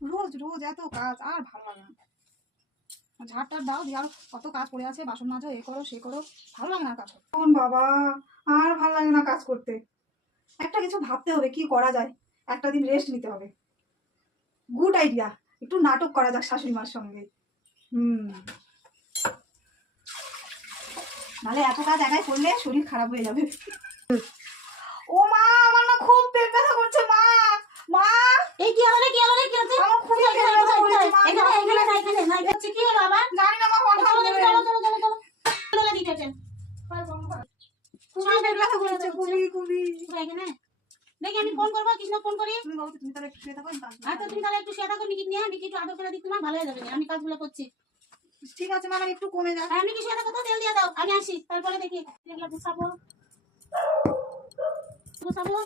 রোজ রোজ এত কাজ আর ভালো লাগে না। ঝাড়টার দাও দিয়ে আর কত কাজ পড়ে আছে, বাসন মাজো, এ করো সে করো, ভালো লাগে না কাজ করতে। বাবা আর ভালো লাগে না কাজ করতে। একটা কিছু ভাবতে হবে কি করা যায়, একটা দিন রেস্ট নিতে হবে। গুড আইডিয়া, একটু নাটক করা যাক শাশুড়ি মার সঙ্গে। নাহলে এত কাজ একাই করলে শরীর খারাপ হয়ে যাবে। ও মা, আমার না খুব পেট ব্যথা করছে মা। মা এই কি হলো কি হলো কি হচ্ছে? আমার খুব পেট ব্যথা করছে মা। এখানে হচ্ছে কি হলো আবার? জানি না মা, কথা চলো বলবে। চলো চলো চলো চলো চলো দিতেছেন খুবই পেট ব্যথা করছে, খুবই খুবই। এখানে দেখি আমি ফোন করবো, কৃষ্ণ ফোন করি। তুমি বাবু, তুমি তাহলে একটু শুয়ে থাকো, আমি কাজ করছি। আচ্ছা তুমি তাহলে একটু শুয়ে থাকো, নিকিট নিয়ে নিকিট একটু আদর করে দিই, তোমার ভালো হয়ে যাবে, আমি কাজগুলো করছি। ঠিক আছে মা, একটু কমে যাক। আমি কি শুয়ে থাকো তো, তেল দিয়ে দাও, আমি আসি, তারপরে দেখি এগুলো গুছাবো গুছাবো।